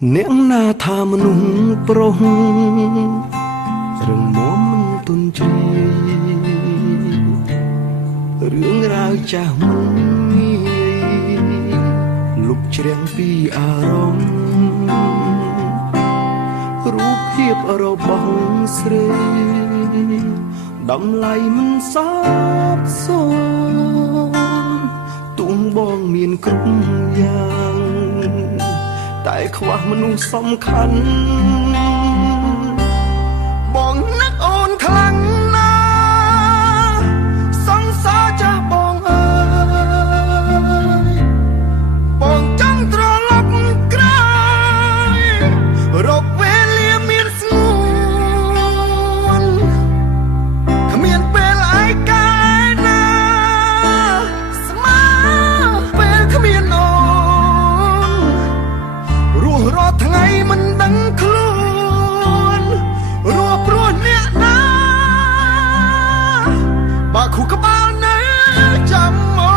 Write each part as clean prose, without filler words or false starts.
អ្នកណាថាមនុស្សប្រុសរងមមិនទុនជ្រាយរឿងរ៉ាវចាស់មិនងាយលុបជ្រាំងពីអារម្មណ៍រូបភាពរបស់ស្រីតម្លៃមិនសបសូន្យទុំបងមានគ្រប់យ៉ាងតែខ្វះមនុស្សសំខាន់បងនឹកអូនខ្លាំងណាស់សង្សារចាស់បងអើយបងចង់ត្រឡប់ក្រោយរកវេលាមានស្ងួនគ្មានពេលឯកាយណាស្មើពេលគ្មានអូនរស់រាល់ថ្ងៃមិនដឹងខ្លួនរស់ព្រោះអ្នកណាបើខួរក្បាលនៅចាំមក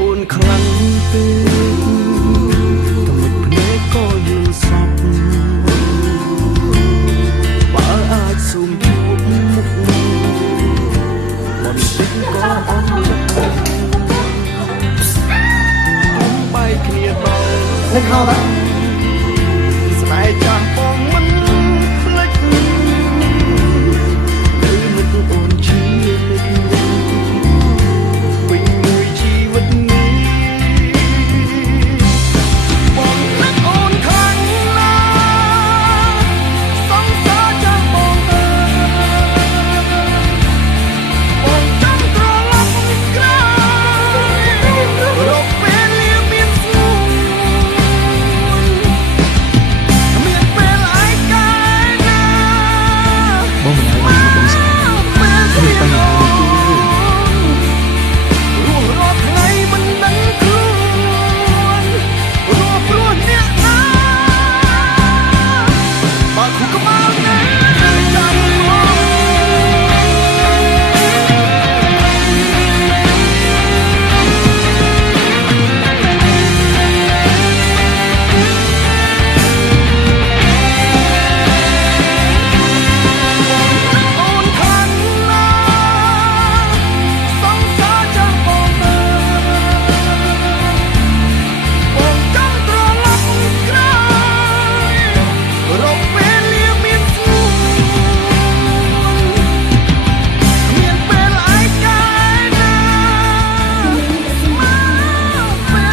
អូនខ្លាំងពេកតែមិនភ្នែកក៏យល់សពបើអាចសូមជួបមុខបន្តិចក៏អន់ចិត្តបែកគ្នាដល់នឹកហៅតាស្នេហ៍ចាស់បងមិនភ្លេចគឺនឹកអូនជានិច្ច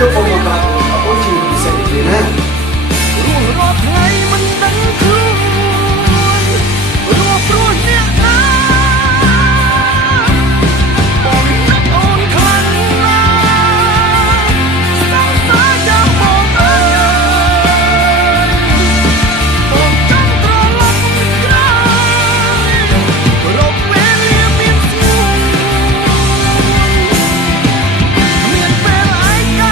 ចូលបងមកដល់អូនជាពិសេសទេណារស់រាល់ថ្ងៃមិនដឹងខ្លួនរស់ព្រោះអ្នកណាបងនឹកអូនខ្លាំងណាស់សង្សារចាំបងអើយបងចង់ត្រឡប់ក្រោយរកវេលាមានស្ងួនមានពេលឯកា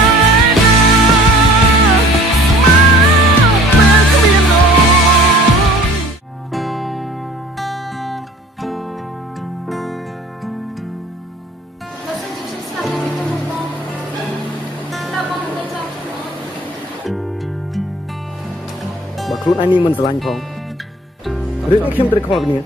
បើខ្លួនឯងនេះមិនស្រឡាញ់ផងរឿងនេះខ្ញុំត្រូវខកគ្នា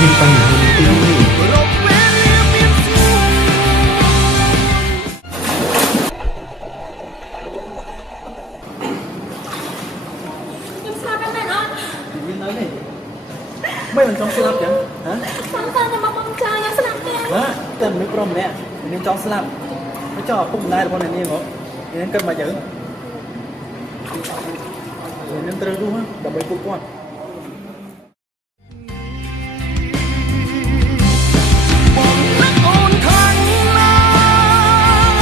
មានបញ្ហាទីនេះไม่มันจองสลับยังฮะสามตาจะมาบังจายังสลับแกฮะแต่ไม่พร้อมเนี่ยมันจองสลับไม่จอดปุ่มได้หรือเปล่าเนี่ยนี่เหรอนี่นั่นเกิดมาเยอะ នឹងត្រូវរស់ដើម្បីពួកគាត់ បងនឹកអូនខ្លាំងណាស់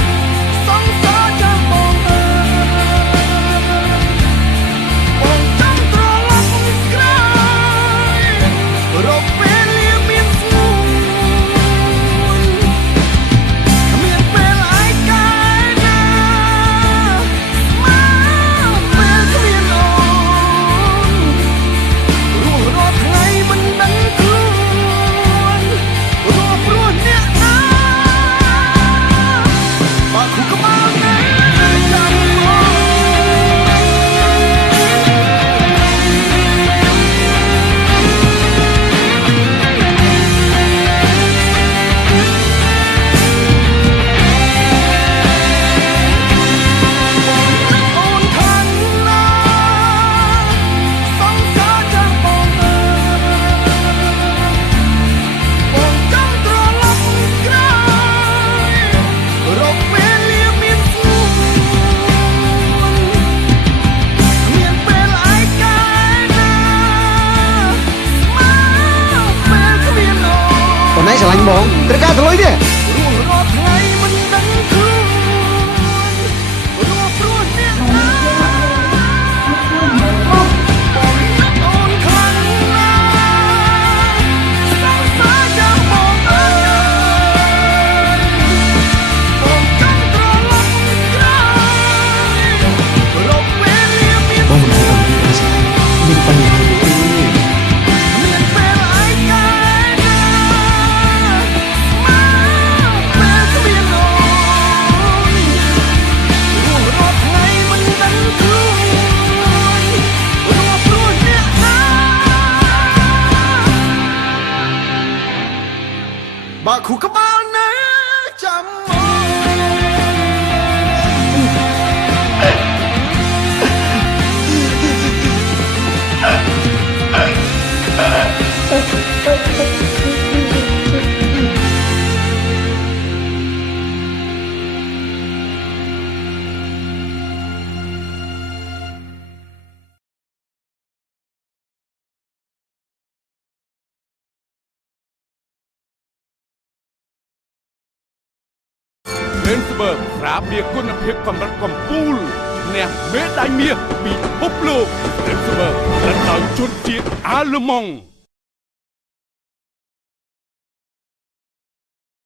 សង្សារចាំបងអើយបងចង់ត្រឡប់ក្រោយរកពេលលាមានស្ងួនគ្មានពេលឯកាយណាមកពេលគ្មានអូនរស់រាល់ថ្ងៃមិនដឹងខ្លួន ព្រោះអ្នកណាបើគូក្បាលណាចាំមកអូនខាងណាសង្សារចាំបងអើយ បងចង់ត្រឡប់ក្រោយរកពេលលាមានស្ងួនគ្មានពេលឯកាយណាមកពេលគ្មានអូន còn nãy sao anh bóng tất cả thôi đi រស់រាល់ថ្ងៃមិនដឹងខ្លួនរស់ព្រោះអ្នកណាបងនឹកអូនខ្លាំងណាស់សង្សារចាំបងអើយ បងចង់ត្រឡប់ក្រោយរកពេលលាមាន bóng mình không làm gì hết mình phải nhìn thấy đi មានពេលឯកាយណាមកពេលគ្មានអូនរស់រាល់ថ្ងៃមិនដឹងខ្លួនរស់ព្រោះអ្នកណាបើខូក្បាលណាចាំមក Lensberg ប្រាប់វាគុណភាពកម្រិតកំពូលអ្នកមេដាយមាសពិភពលោក Lensberg ដែលដោយជនជាតិអាល្លឺម៉ង់